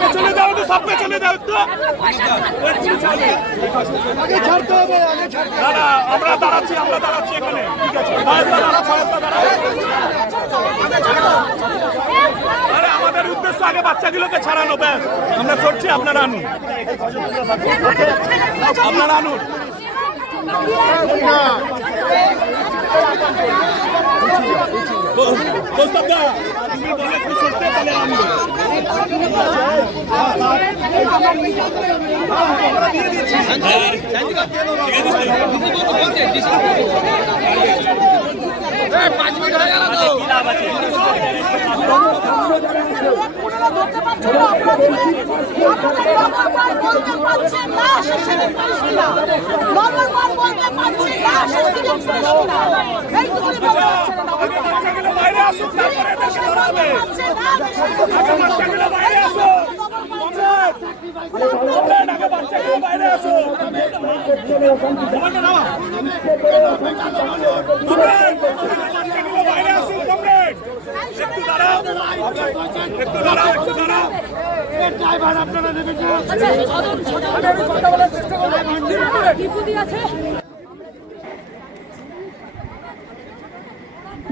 পেছনে যাও তো সব। পেছনে যাও। তো আগে ছাড়তে হবে। আগে ছাড়তে না না আমরা দাঁড়াচ্ছি আমরা দাঁড়াচ্ছি এখানে। ঠিক আছে। আরে আমাদের উদ্দেশ্য আগে বাচ্চাগুলোকে ছাড়ানো ব্যাস। আমরা সরছি আপনারা আনুন। আপনারা আনুন। প্রস্তাবটা তুমি বলে একটু সরতে তাহলে আনব আগে বাচ্চাগুলো বাইরে আসুক তারপরে দেশে ধরাবে আগে বাচ্চাগুলো বাইরে আসুক আগে বাচ্চাগুলো বাইরে আসুক বাচ্চাগুলো বাইরে আসুক কমরেড একটু দাঁড়াও একটু দাঁড়াও একটু দাঁড়াও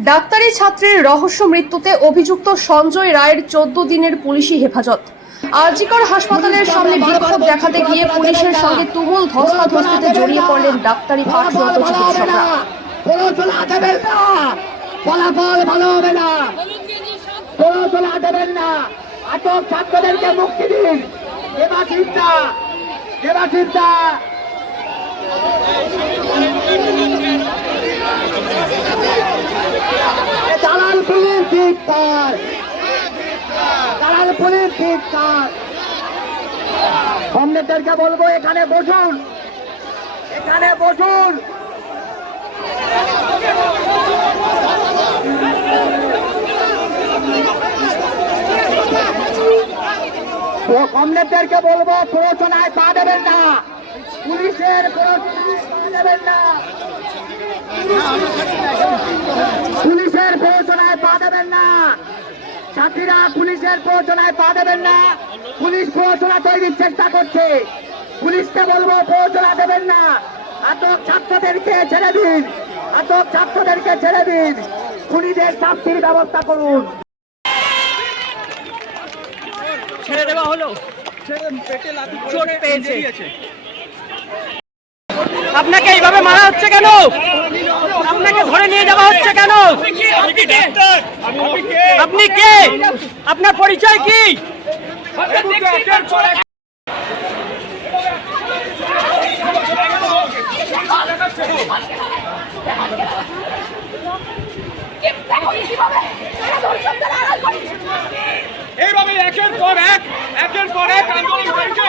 ডাক্তারি ছাত্রের রহস্য মৃত্যুতে অভিযুক্ত সঞ্জয় রায়ের চোদ্দ দিনের পুলিশি হেফাজত। আরজিকর হাসপাতালের সামনে বিক্ষোভ দেখাতে গিয়ে পুলিশের সঙ্গে তুমুল ধস্তাধস্তিতে জড়িয়ে পড়লেন ডাক্তারি পাঠরত চিকিৎসকরা। ফলাফল ভালো হবে না। দেবেন না। আটক ছাত্রদেরকে মুক্তি দিন। ধিক্কার দালাল পুলিশ ধিক্কার কমনেটদেরকে বলব, এখানে বসুন। এখানে বসুন। ও কমনেটদেরকে বলব, প্ররোচনায় পা দেবেন না। পুলিশের প্ররোচনায় পা দেবেন না পুলিশের প্ররোচনায় পা দেবেন না ছাত্রীরা পুলিশের প্ররোচনায় পা দেবেন না। পুলিশ প্ররোচনা তৈরির চেষ্টা করছে। পুলিশকে বলব প্ররোচনা দেবেন না। আটক ছাত্রদেরকে ছেড়ে দিন। আটক ছাত্রদেরকে ছেড়ে দিন। খুনিদের শাস্তির ব্যবস্থা করুন। ছেড়ে দেওয়া হলো। চোট পেয়েছে। আপনাকে এইভাবে মারা হচ্ছে কেন? আপনাকে ধরে নিয়ে যাওয়া হচ্ছে কেন? আপনি কে? আপনার পরিচয় কি? এইভাবে একের পর এক, একের পর এক আন্দোলন হয়েছে